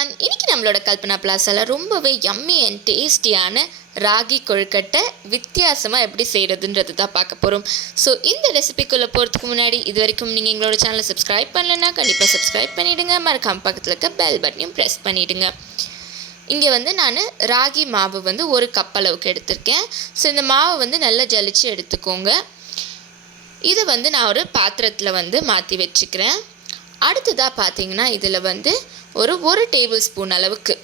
Everyone, இன்னைக்கு நம்மளோட கல்பனா பிளாஸால ரொம்பவே யம்மி அண்ட் டேஸ்டியான ராகி கொழுக்கட்டை வித்தியாசமாக எப்படி செய்கிறதுன்றது தான் பார்க்க போகிறோம். ஸோ இந்த ரெசிபிக்குள்ளே போகிறதுக்கு முன்னாடி இது வரைக்கும் நீங்கள் எங்களோட சேனலை சப்ஸ்கிரைப் பண்ணலைன்னா கண்டிப்பாக சப்ஸ்கிரைப் பண்ணிவிடுங்க. மறக்காம பக்கத்தில் இருக்க பெல் பட்டனையும் ப்ரெஸ் பண்ணிவிடுங்க. இங்கே நான் ராகி மாவு ஒரு கப் அளவுக்கு எடுத்திருக்கேன். ஸோ இந்த மாவை நல்லா ஜலிச்சு எடுத்துக்கோங்க. இதை நான் ஒரு பாத்திரத்தில் மாற்றி வச்சுக்கிறேன். அடுத்ததாக பார்த்தீங்கன்னா இதில் ஒரு டேபிள் ஸ்பூன் அளவுக்கு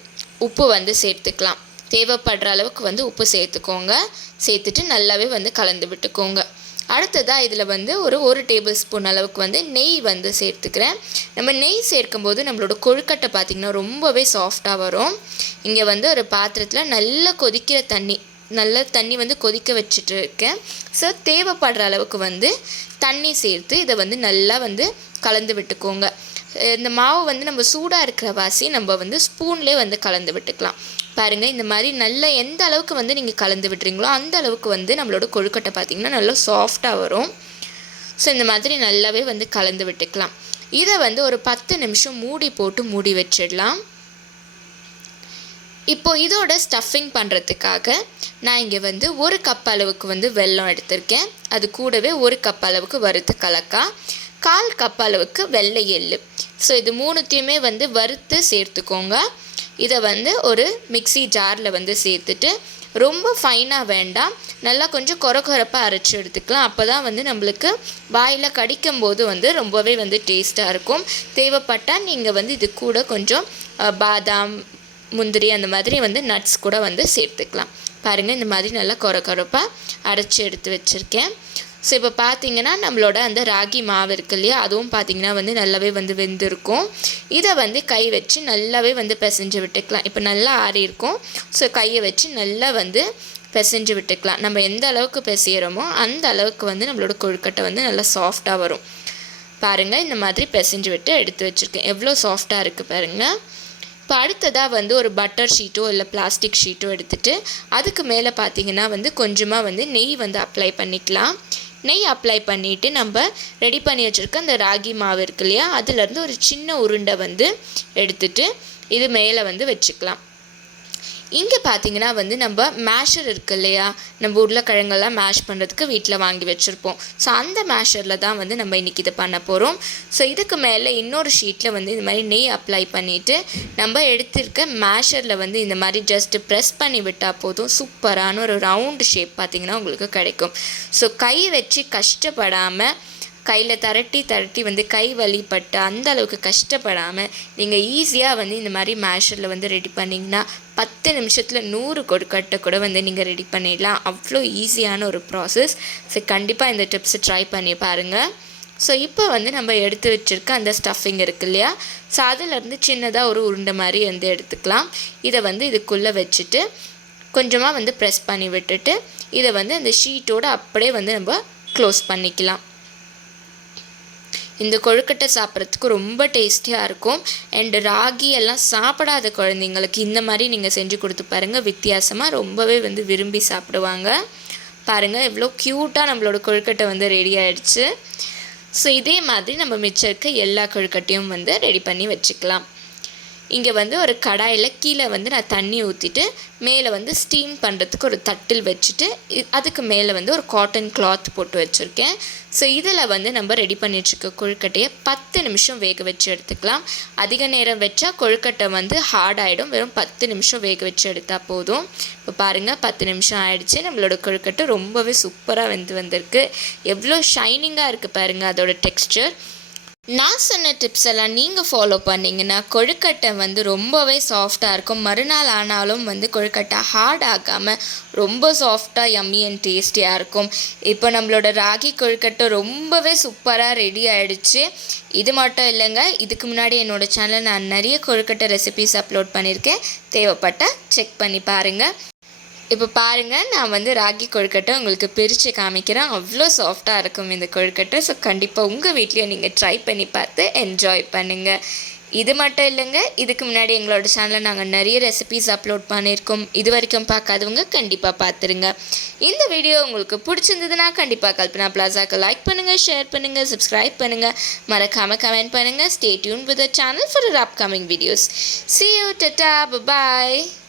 உப்பு சேர்த்துக்கலாம். தேவைப்படுற அளவுக்கு உப்பு சேர்த்துக்கோங்க. சேர்த்துட்டு நல்லாவே கலந்து விட்டுக்கோங்க. அடுத்ததாக இதில் ஒரு டேபிள் ஸ்பூன் அளவுக்கு நெய் சேர்த்துக்கிறேன். நம்ம நெய் சேர்க்கும்போது நம்மளோட கொழுக்கட்டை பார்த்திங்கன்னா ரொம்பவே சாஃப்டாக வரும். இங்கே ஒரு பாத்திரத்தில் நல்லா கொதிக்கிற தண்ணி கொதிக்க வச்சுட்டு இருக்கேன். ஸோ தேவைப்படுற அளவுக்கு தண்ணி சேர்த்து இதை நல்லா கலந்து விட்டுக்கோங்க. இந்த மாவு நம்ம சூடாக இருக்கிற வாசி நம்ம ஸ்பூன்லேயே கலந்து விட்டுக்கலாம். பாருங்கள், இந்த மாதிரி நல்லா எந்த அளவுக்கு நீங்கள் கலந்து விட்டுறீங்களோ அந்த அளவுக்கு நம்மளோட கொழுக்கட்டை பார்த்திங்கன்னா நல்லா சாஃப்டாக வரும். ஸோ இந்த மாதிரி நல்லாவே கலந்து விட்டுக்கலாம். இதை ஒரு 10 நிமிஷம் மூடி வச்சிடலாம். இப்போது இதோட ஸ்டஃபிங் பண்ணுறதுக்காக நான் இங்கே ஒரு கப் அளவுக்கு வெல்லம் எடுத்திருக்கேன். அது கூடவே 1 கப் அளவுக்கு வறுத்த கலக்காய், 1/4 கப் அளவுக்கு வெள்ளை எள்ளு. ஸோ இது மூணுத்தையுமே வறுத்து சேர்த்துக்கோங்க. இதை ஒரு மிக்ஸி ஜாரில் சேர்த்துட்டு ரொம்ப ஃபைனாக வேண்டாம், நல்லா கொஞ்சம் கொரப்பாக அரைச்சி எடுத்துக்கலாம். அப்போ தான் நம்மளுக்கு வாயில் கடிக்கும் போது ரொம்பவே டேஸ்ட்டாக இருக்கும். தேவைப்பட்டால் நீங்கள் இது கூட கொஞ்சம் பாதாம், முந்திரி அந்த மாதிரி நட்ஸ் கூட சேர்த்துக்கலாம். பாருங்கள், இந்த மாதிரி நல்லா கொரப்பாக அரைச்சி எடுத்து வச்சுருக்கேன். ஸோ இப்போ பார்த்தீங்கன்னா நம்மளோட அந்த ராகி மாவு இருக்கு இல்லையா, அதுவும் பார்த்திங்கன்னா நல்லாவே வெந்திருக்கும். இதை கை வச்சு நல்லாவே பிசைஞ்சு விட்டுக்கலாம். இப்போ நல்லா ஆறி இருக்கும். ஸோ கையை வச்சு நல்லா பிசைஞ்சு விட்டுக்கலாம். நம்ம எந்த அளவுக்கு பிசைகிறோமோ அந்த அளவுக்கு நம்மளோட கொழுக்கட்டை நல்லா சாஃப்டாக வரும். பாருங்கள், இந்த மாதிரி பிசைஞ்சு விட்டு எடுத்து வச்சுருக்கேன். எவ்வளோ சாஃப்டாக இருக்குது பாருங்கள். இப்போ அடுத்ததாக ஒரு பட்டர் ஷீட்டோ இல்லை பிளாஸ்டிக் ஷீட்டோ எடுத்துகிட்டு அதுக்கு மேலே பார்த்திங்கன்னா கொஞ்சமாக நெய் அப்ளை பண்ணிக்கலாம். நெய் அப்ளை பண்ணிவிட்டு நம்ம ரெடி பண்ணி வச்சுருக்க அந்த ராகி மாவு இருக்கு இல்லையா, அதுலேருந்து ஒரு சின்ன உருண்டை எடுத்துகிட்டு இது மேலே வச்சுக்கலாம். இங்கே பார்த்திங்கன்னா நம்ம மேஷர் இருக்கு இல்லையா, நம்ம உருளைக்கிழங்கெல்லாம் மேஷ் பண்ணுறதுக்கு வீட்டில் வாங்கி வச்சுருப்போம். ஸோ அந்த மேஷரில் தான் நம்ம இன்றைக்கி இதை பண்ண போகிறோம். ஸோ இதுக்கு மேலே இன்னொரு ஷீட்டில் இந்த மாதிரி நெய் அப்ளை பண்ணிவிட்டு நம்ம எடுத்திருக்க மேஷரில் இந்த மாதிரி ஜஸ்ட்டு ப்ரெஸ் பண்ணி விட்டால் போதும். சூப்பரான ஒரு ரவுண்டு ஷேப் பார்த்திங்கன்னா உங்களுக்கு கிடைக்கும். ஸோ கை வச்சு கஷ்டப்படாமல் கையில் தரட்டி கை வலிப்பட்டு அந்த அளவுக்கு கஷ்டப்படாமல் நீங்கள் ஈஸியாக இந்த மாதிரி மேஷரில் ரெடி பண்ணிங்கன்னா 10 நிமிஷத்தில் 100 கொழுக்கட்டை கூட நீங்கள் ரெடி பண்ணிடலாம். அவ்வளோ ஈஸியான ஒரு ப்ராசஸ். ஸோ கண்டிப்பாக இந்த டிப்ஸை ட்ரை பண்ணி பாருங்கள். ஸோ இப்போ நம்ம எடுத்து வச்சுருக்க அந்த ஸ்டஃபிங் இருக்கு இல்லையா, ஸோ அதிலேருந்து சின்னதாக ஒரு உருண்டை மாதிரி எடுத்துக்கலாம். இதை இதுக்குள்ளே வச்சுட்டு கொஞ்சமாக ப்ரெஸ் பண்ணி விட்டுட்டு இதை அந்த ஷீட்டோடு அப்படியே நம்ம க்ளோஸ் பண்ணிக்கலாம். இந்த கொழுக்கட்டை சாப்பிட்றதுக்கு ரொம்ப டேஸ்டியாக இருக்கும். அண்டு ராகி எல்லாம் சாப்பிடாத குழந்தைங்களுக்கு இந்த மாதிரி நீங்கள் செஞ்சு கொடுத்து பாருங்கள். வித்தியாசமாக ரொம்பவே விரும்பி சாப்பிடுவாங்க. பாருங்கள், எவ்வளோ க்யூட்டாக நம்மளோட கொழுக்கட்டை ரெடி ஆகிடுச்சு. ஸோ இதே மாதிரி நம்ம மிச்சம் இருக்க எல்லா கொழுக்கட்டையும் ரெடி பண்ணி வச்சுக்கலாம். இங்கே ஒரு கடாயில் கீழே நான் தண்ணி ஊற்றிட்டு மேலே ஸ்டீம் பண்ணுறதுக்கு ஒரு தட்டில் வச்சுட்டு அதுக்கு மேலே ஒரு காட்டன் கிளாத் போட்டு வச்சுருக்கேன். ஸோ இதில் நம்ம ரெடி பண்ணி வச்சுருக்க கொழுக்கட்டையை 10 நிமிஷம் வேக வச்சு எடுத்துக்கலாம். அதிக நேரம் வச்சா கொழுக்கட்டை ஹார்ட் ஆகிடும். வெறும் 10 நிமிஷம் வேக வச்சு எடுத்தால் போதும். இப்போ பாருங்கள், 10 நிமிஷம் ஆகிடுச்சு. நம்மளோட கொழுக்கட்டை ரொம்பவே சூப்பராக வந்திருக்கு. எவ்வளோ ஷைனிங்காக இருக்குது பாருங்கள் அதோட டெக்ஸ்சர். நான் சொன்ன டிப்ஸ் எல்லாம் நீங்கள் ஃபாலோ பண்ணிங்கன்னா கொழுக்கட்டை ரொம்பவே சாஃப்டாக இருக்கும். மறுநாள் ஆனாலும் கொழுக்கட்டை ஹார்ட் ஆகாமல் ரொம்ப சாஃப்டாக யம்மி அண்ட் டேஸ்டியாக இருக்கும். இப்போ நம்மளோட ராகி கொழுக்கட்டை ரொம்பவே சூப்பராக ரெடி ஆகிடுச்சு. இது மட்டும் இல்லைங்க, இதுக்கு முன்னாடி என்னோடய சேனலில் நான் நிறைய கொழுக்கட்டை ரெசிபீஸ் அப்லோட் பண்ணியிருக்கேன். தேவைப்பட்டால் செக் பண்ணி பாருங்கள். இப்போ பாருங்கள், நான் ராகி கொழுக்கட்டை உங்களுக்கு பிரித்து காமிக்கிறேன். அவ்வளோ சாஃப்டாக இருக்கும் இந்த கொழுக்கட்டை. ஸோ கண்டிப்பாக உங்கள் வீட்லேயும் நீங்கள் ட்ரை பண்ணி பார்த்து என்ஜாய் பண்ணுங்கள். இது மட்டும் இல்லைங்க, இதுக்கு முன்னாடி எங்களோட சேனலில் நாங்கள் நிறைய ரெசிபீஸ் அப்லோட் பண்ணியிருக்கோம். இது வரைக்கும் பார்க்காதவங்க கண்டிப்பாக பார்த்துருங்க. இந்த வீடியோ உங்களுக்கு பிடிச்சிருந்ததுன்னா கண்டிப்பாக கல்பனா பிளாசாக்கு லைக் பண்ணுங்கள், ஷேர் பண்ணுங்கள், சப்ஸ்கிரைப் பண்ணுங்கள், மறக்காமல் கமெண்ட் பண்ணுங்கள். Stay tune with the channel for upcoming videos. See you, tata, bye bye.